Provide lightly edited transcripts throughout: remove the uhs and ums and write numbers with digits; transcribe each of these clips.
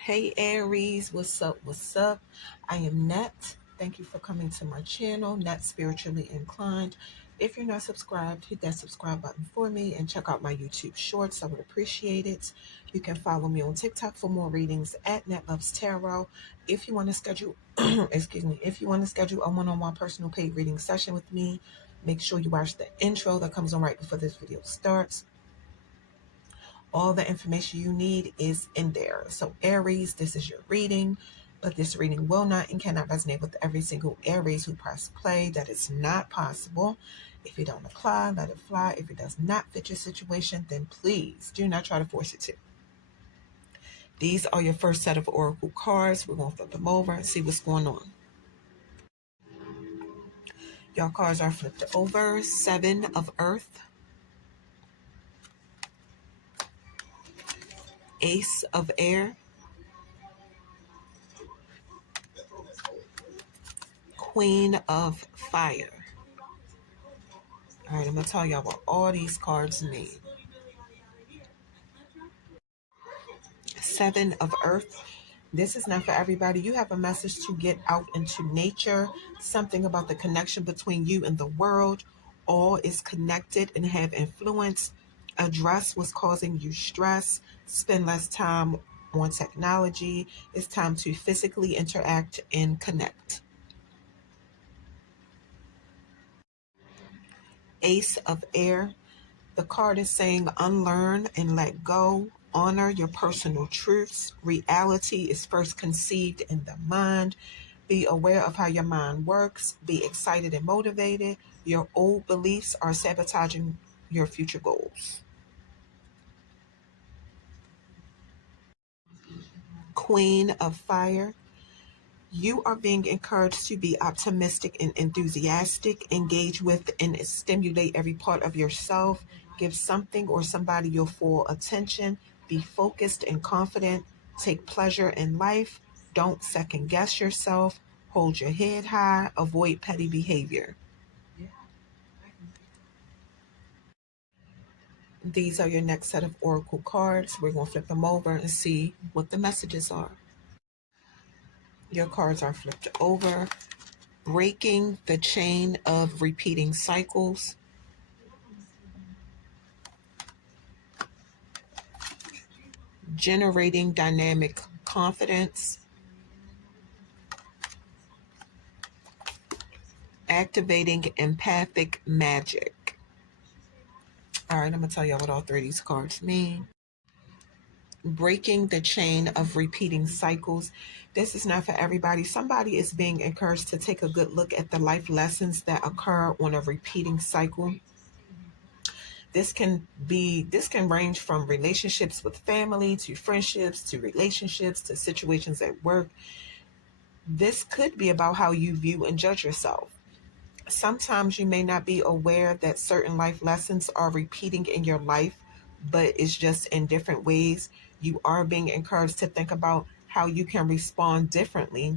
Hey Aries, what's up? What's up? I am Net. Thank you for coming to my channel, Net Spiritually Inclined. If you're not subscribed, hit that subscribe button for me and check out my YouTube shorts. I would appreciate it. You can follow me on TikTok for more readings at Net Loves Tarot. If you want to schedule, excuse me, if you want to schedule a one-on-one personal paid reading session with me, make sure you watch the intro that comes on right before this video starts. All the information you need is in there. So Aries, this is your reading, but this reading will not and cannot resonate with every single Aries who press play. That is not possible. If it don't apply, let it fly. If it does not fit your situation, then please do not try to force it to. These are your first set of oracle cards. We're going to flip them over and see what's going on. Your cards are flipped over. 7 of Earth, Ace of Air, Queen of Fire. All right, I'm going to tell y'all what all these cards mean. 7 of Earth. This is not for everybody. You have a message to get out into nature, something about the connection between you and the world. All is connected and have influence. Address what's causing you stress. Spend less time on technology. It's time to physically interact and connect. Ace of Air. The card is saying unlearn and let go. Honor your personal truths. Reality is first conceived in the mind. Be aware of how your mind works. Be excited and motivated. Your old beliefs are sabotaging your future goals. Queen of Fire. You are being encouraged to be optimistic and enthusiastic. Engage with and stimulate every part of yourself. Give something or somebody your full attention. Be focused and confident. Take pleasure in life. Don't second guess yourself. Hold your head high. Avoid petty behavior. These are your next set of oracle cards. We're going to flip them over and see what the messages are. Your cards are flipped over. Breaking the chain of repeating cycles. Generating dynamic confidence. Activating empathic magic. All right, I'm going to tell y'all what all 3 of these cards mean. Breaking the chain of repeating cycles. This is not for everybody. Somebody is being encouraged to take a good look at the life lessons that occur on a repeating cycle. This can range from relationships with family to friendships to relationships to situations at work. This could be about how you view and judge yourself. Sometimes you may not be aware that certain life lessons are repeating in your life, but it's just in different ways. You are being encouraged to think about how you can respond differently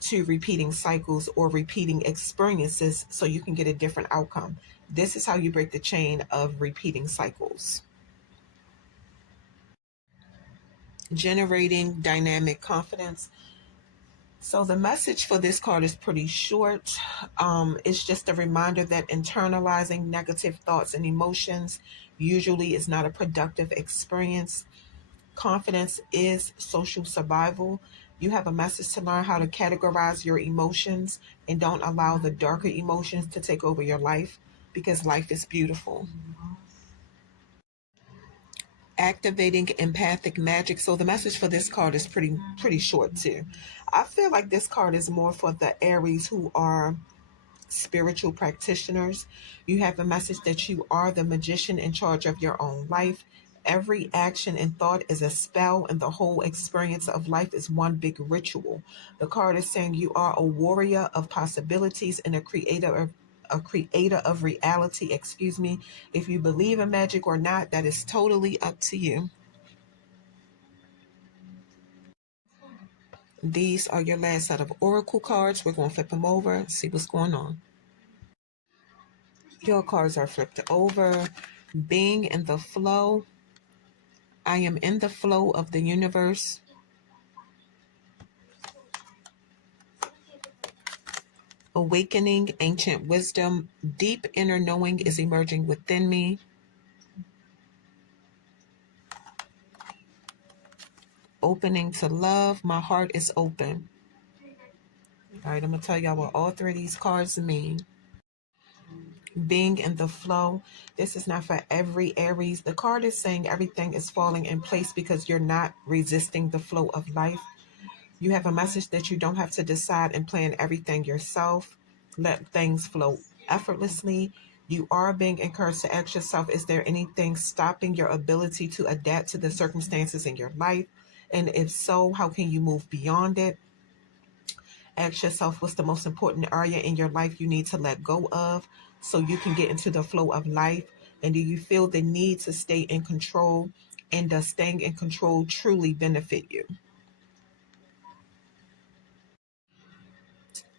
to repeating cycles or repeating experiences so you can get a different outcome. This is how you break the chain of repeating cycles. Generating dynamic confidence. So the message for this card is pretty short. It's just a reminder that internalizing negative thoughts and emotions usually is not a productive experience. Confidence is social survival. You have a message to learn how to categorize your emotions and don't allow the darker emotions to take over your life because life is beautiful. Activating empathic magic. So the message for this card is pretty short too. I feel like this card is more for the Aries who are spiritual practitioners. You have a message that you are the magician in charge of your own life. Every action and thought is a spell, and the whole experience of life is one big ritual. The card is saying you are a warrior of possibilities and a creator of reality. Excuse me. If you believe in magic or not, that is totally up to you. These are your last set of oracle cards. We're going to flip them over and see what's going on. Your cards are flipped over. Being in the flow. I am in the flow of the universe. Awakening ancient wisdom. Deep inner knowing is emerging within me. Opening to love. My heart is open. All right, I'm going to tell y'all what all three of these cards mean. Being in the flow. This is not for every Aries. The card is saying everything is falling in place because you're not resisting the flow of life. You have a message that you don't have to decide and plan everything yourself. Let things flow effortlessly. You are being encouraged to ask yourself, is there anything stopping your ability to adapt to the circumstances in your life? And if so, how can you move beyond it? Ask yourself, what's the most important area in your life you need to let go of so you can get into the flow of life? And do you feel the need to stay in control? And does staying in control truly benefit you?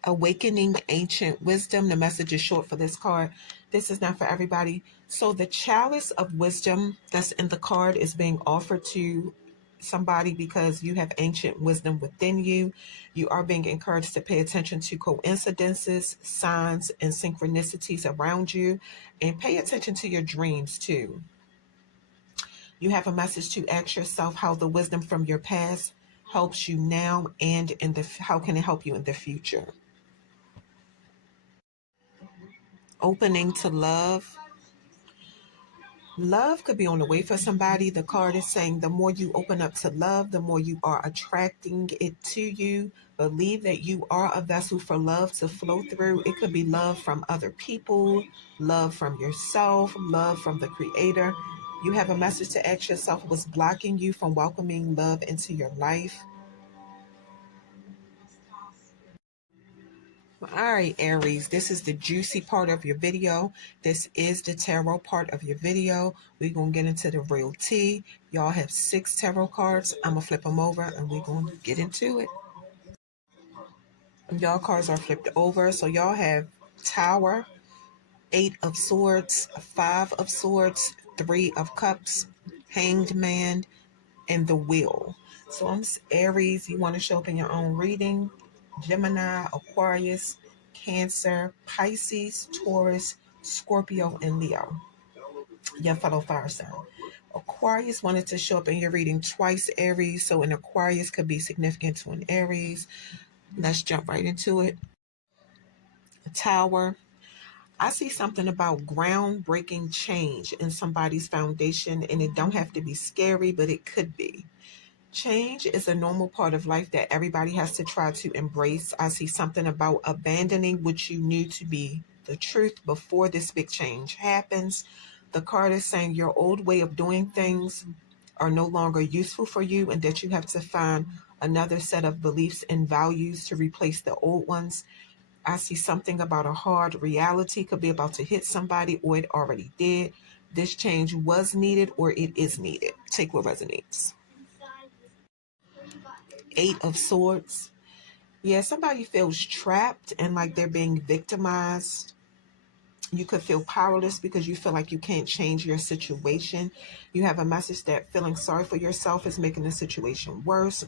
Awakening ancient wisdom. The message is short for this card. This is not for everybody. So the chalice of wisdom that's in the card is being offered to somebody because you have ancient wisdom within you. You are being encouraged to pay attention to coincidences, signs, and synchronicities around you, and pay attention to your dreams too. You have a message to ask yourself how the wisdom from your past helps you now and how can it help you in the future. Opening to love. Love could be on the way for somebody. The card is saying the more you open up to love, the more you are attracting it to you. Believe that you are a vessel for love to flow through. It could be love from other people, love from yourself, love from the creator. You have a message to ask yourself what's blocking you from welcoming love into your life. All right, Aries, this is the juicy part of your video. This is the tarot part of your video. We're going to get into the real tea. Y'all have 6 tarot cards. I'm going to flip them over and we're going to get into it. Y'all cards are flipped over. So y'all have Tower, 8 of Swords, 5 of Swords, 3 of Cups, Hanged Man, and the Wheel. So I'm Aries. You want to show up in your own reading. Gemini, Aquarius, Cancer, Pisces, Taurus, Scorpio, and Leo. Your fellow fire sign. Aquarius wanted to show up in your reading twice, Aries. So an Aquarius could be significant to an Aries. Let's jump right into it. Tower. I see something about groundbreaking change in somebody's foundation, and it don't have to be scary, but it could be. Change is a normal part of life that everybody has to try to embrace. I see something about abandoning what you knew to be the truth before this big change happens. The card is saying your old way of doing things are no longer useful for you and that you have to find another set of beliefs and values to replace the old ones. I see something about a hard reality could be about to hit somebody or it already did. This change was needed or it is needed. Take what resonates. 8 of Swords. Yeah, somebody feels trapped and like they're being victimized. You could feel powerless because you feel like you can't change your situation. You have a message that feeling sorry for yourself is making the situation worse.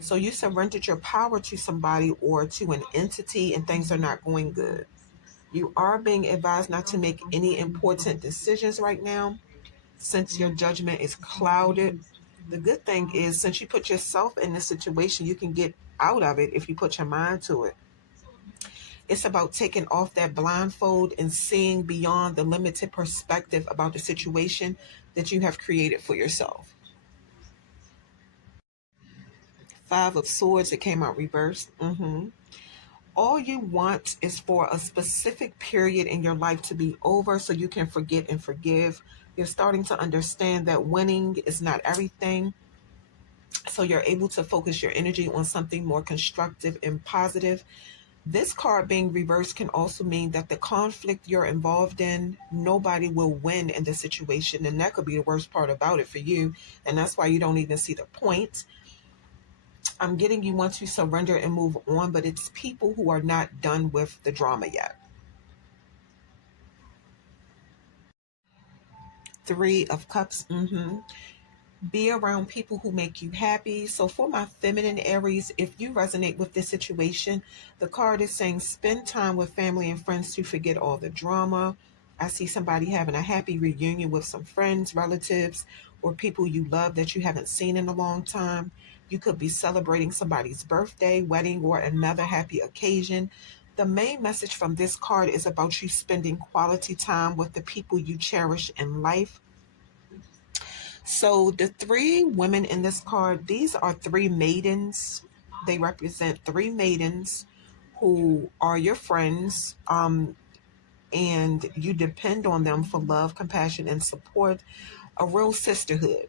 So you surrendered your power to somebody or to an entity, and things are not going good. You are being advised not to make any important decisions right now since your judgment is clouded. The good thing is, since you put yourself in this situation, you can get out of it if you put your mind to it. It's about taking off that blindfold and seeing beyond the limited perspective about the situation that you have created for yourself. Five of Swords, it came out reversed. All you want is for a specific period in your life to be over so you can forget and forgive. You're starting to understand that winning is not everything. So you're able to focus your energy on something more constructive and positive. This card being reversed can also mean that the conflict you're involved in, nobody will win in the situation. And that could be the worst part about it for you. And that's why you don't even see the point. I'm getting you want to surrender and move on, but it's people who are not done with the drama yet. Three of Cups. Be around people who make you happy. So for my feminine Aries, if you resonate with this situation, the card is saying spend time with family and friends to forget all the drama. I see somebody having a happy reunion with some friends, relatives, or people you love that you haven't seen in a long time. You could be celebrating somebody's birthday, wedding, or another happy occasion. The main message from this card is about you spending quality time with the people you cherish in life. So the three women in this card, these are three maidens. They represent three maidens who are your friends, and you depend on them for love, compassion, and support, a real sisterhood.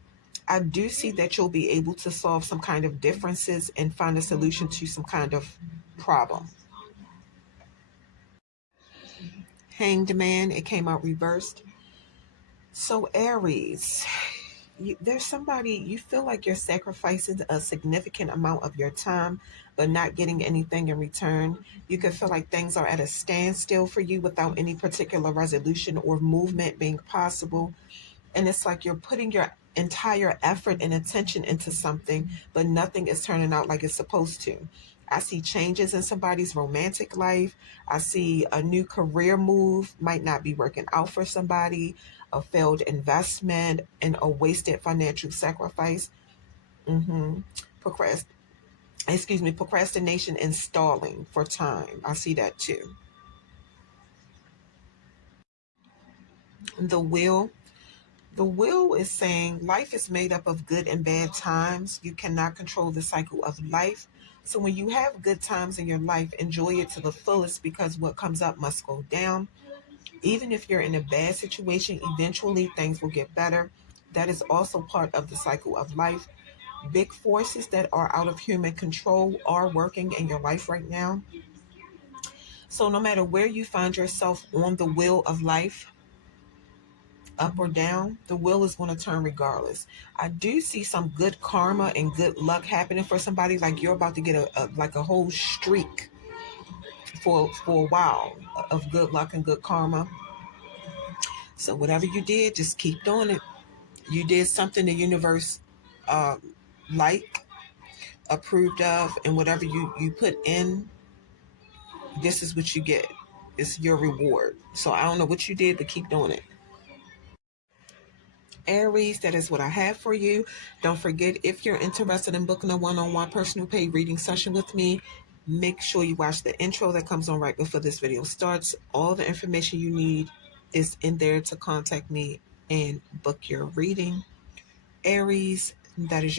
I do see that you'll be able to solve some kind of differences and find a solution to some kind of problem. Hanged Man, it came out reversed. So Aries, there's somebody you feel like you're sacrificing a significant amount of your time but not getting anything in return. You can feel like things are at a standstill for you without any particular resolution or movement being possible. And it's like you're putting your entire effort and attention into something, but nothing is turning out like it's supposed to. I see changes in somebody's romantic life. I see a new career move might not be working out for somebody, a failed investment, and a wasted financial sacrifice. Mm-hmm. Procrast- Procrastination and stalling for time. I see that too. The Wheel. The Wheel is saying life is made up of good and bad times. You cannot control the cycle of life. So when you have good times in your life, enjoy it to the fullest because what comes up must go down. Even if you're in a bad situation, eventually things will get better. That is also part of the cycle of life. Big forces that are out of human control are working in your life right now. So no matter where you find yourself on the wheel of life, up or down, the wheel is going to turn regardless. I do see some good karma and good luck happening for somebody. Like you're about to get a whole streak for a while of good luck and good karma. So whatever you did, just keep doing it. You did something the universe uh, like, approved of, and whatever you put in, this is what you get. It's your reward. So I don't know what you did, but keep doing it. Aries, that is what I have for you. Don't forget, if you're interested in booking a one-on-one personal paid reading session with me, make sure you watch the intro that comes on right before this video starts. All the information you need is in there to contact me and book your reading. Aries, that is your